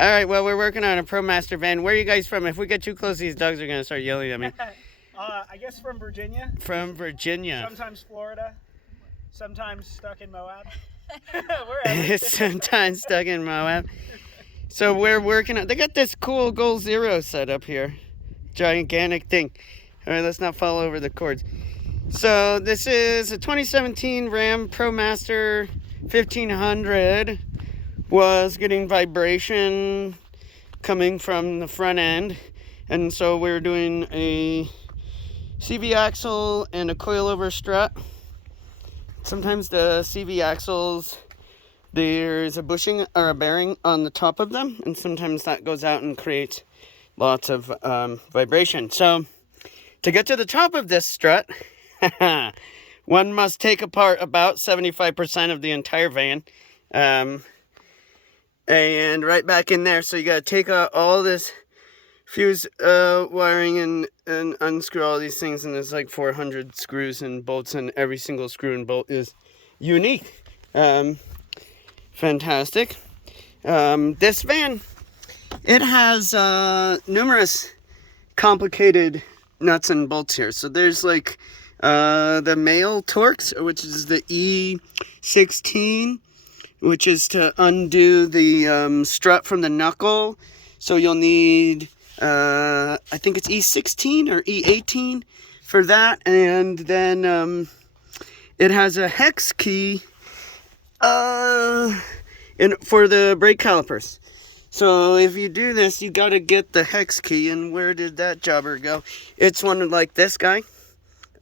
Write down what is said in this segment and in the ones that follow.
All right, well, we're working on a Promaster van. Where are you guys from? If we get too close, these dogs are going to start yelling at me. I guess from Virginia. From Virginia. Sometimes Florida. Sometimes stuck in Moab. Wherever. Sometimes stuck in Moab. So we're working on... They got this cool Goal Zero set up here. Gigantic thing. All right, let's not fall over the cords. So this is a 2017 Ram Promaster 1500. Was getting vibration coming from the front end, and so we're doing a CV axle and a coilover strut. Sometimes the CV axles, there's a bushing or a bearing on the top of them, and sometimes that goes out and creates lots of vibration. So to get to the top of this strut, one must take apart about 75% of the entire van. And right back in there, so you gotta take out all this fuse wiring and unscrew all these things, and there's like 400 screws and bolts, and every single screw and bolt is unique. Fantastic. This van, it has numerous complicated nuts and bolts here. So there's like the male Torx, which is the E16, which is to undo the strut from the knuckle. So you'll need, I think it's E16 or E18 for that. And then it has a hex key for the brake calipers. So if you do this, you got to get the hex key. And where did that jobber go? It's one like this guy.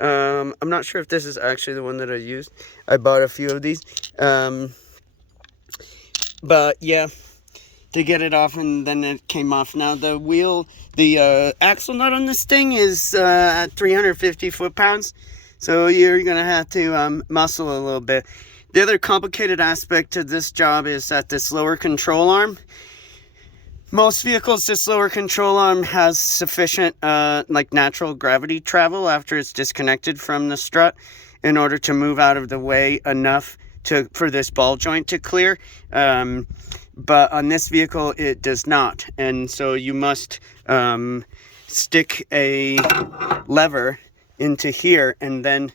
I'm not sure if this is actually the one that I used. I bought a few of these. But yeah, to get it off, and then it came off. Now the axle nut on this thing is at 350 foot-pounds, so you're gonna have to muscle a little bit. The other complicated aspect to this job is that this lower control arm, most vehicles, this lower control arm has sufficient like natural gravity travel after it's disconnected from the strut in order to move out of the way enough for this ball joint to clear, but on this vehicle it does not, and so you must stick a lever into here and then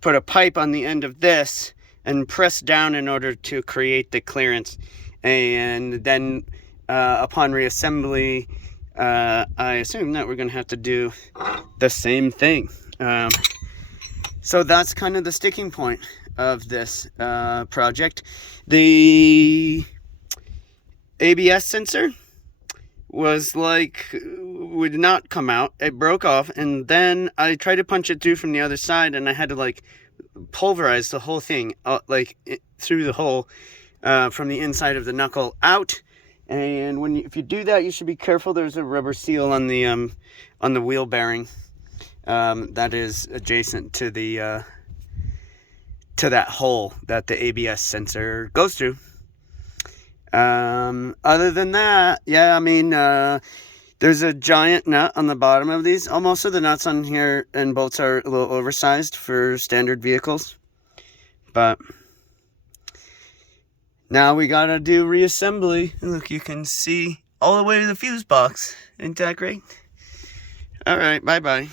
put a pipe on the end of this and press down in order to create the clearance. And then upon reassembly, I assume that we're going to have to do the same thing. So that's kind of the sticking point of this project. The ABS sensor was like, would not come out. It broke off, and then I tried to punch it through from the other side, and I had to like pulverize the whole thing through the hole from the inside of the knuckle out. And if you do that, you should be careful. There's a rubber seal on the wheel bearing that is adjacent to the to that hole that the ABS sensor goes through. Other than that, yeah, I mean, there's a giant nut on the bottom of these. Most of the nuts on here and bolts are a little oversized for standard vehicles, but now we gotta do reassembly. Look, you can see all the way to the fuse box. Isn't that great? All right, bye-bye.